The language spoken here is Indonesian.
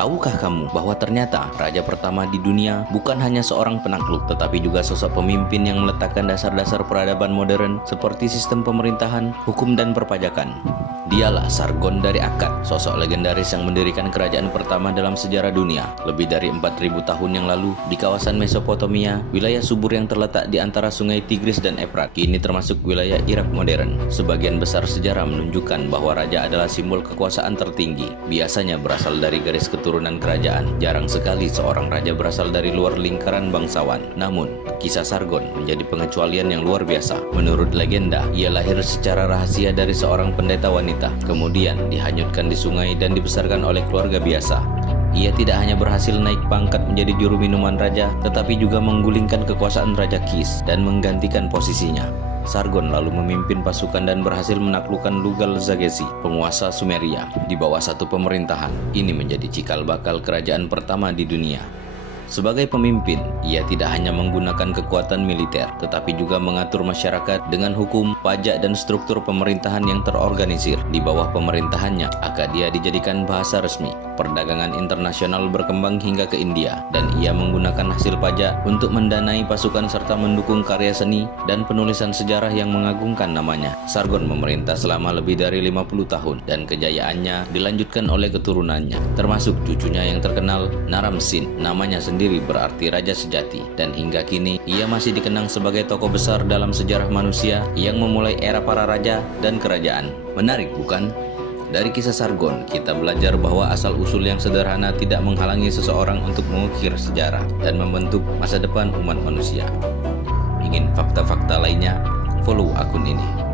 Tahukah kamu bahwa ternyata raja pertama di dunia bukan hanya seorang penakluk, tetapi juga sosok pemimpin yang meletakkan dasar-dasar peradaban modern seperti sistem pemerintahan, hukum, dan perpajakan. Dialah Sargon dari Akkad, sosok legendaris yang mendirikan kerajaan pertama dalam sejarah dunia lebih dari 4000 tahun yang lalu di kawasan Mesopotamia, wilayah subur yang terletak di antara sungai Tigris dan Efrat, kini termasuk wilayah Irak modern. Sebagian besar sejarah menunjukkan bahwa raja adalah simbol kekuasaan tertinggi, biasanya berasal dari garis keturunan kerajaan. Jarang sekali seorang raja berasal dari luar lingkaran bangsawan. Namun, kisah Sargon menjadi pengecualian yang luar biasa. Menurut legenda, ia lahir secara rahasia dari seorang pendeta wanita, kemudian dihanyutkan di sungai dan dibesarkan oleh keluarga biasa. Ia tidak hanya berhasil naik pangkat menjadi juru minuman raja, tetapi juga menggulingkan kekuasaan Raja Kis dan menggantikan posisinya. Sargon lalu memimpin pasukan dan berhasil menaklukkan Lugal-Zagesi, penguasa Sumeria, di bawah satu pemerintahan. Ini menjadi cikal bakal kerajaan pertama di dunia. Sebagai pemimpin, ia tidak hanya menggunakan kekuatan militer, tetapi juga mengatur masyarakat dengan hukum, pajak, dan struktur pemerintahan yang terorganisir. Di bawah pemerintahannya, Akkadia dijadikan bahasa resmi. Perdagangan internasional berkembang hingga ke India, dan ia menggunakan hasil pajak untuk mendanai pasukan serta mendukung karya seni dan penulisan sejarah yang mengagungkan namanya. Sargon memerintah selama lebih dari 50 tahun, dan kejayaannya dilanjutkan oleh keturunannya, termasuk cucunya yang terkenal, Naram-Sin. Namanya sendiri berarti raja sejati, dan hingga kini ia masih dikenang sebagai tokoh besar dalam sejarah manusia yang memulai era para raja dan kerajaan. Menarik bukan? Dari kisah Sargon, kita belajar bahwa asal-usul yang sederhana tidak menghalangi seseorang untuk mengukir sejarah dan membentuk masa depan umat manusia. Ingin fakta-fakta lainnya? Follow akun ini.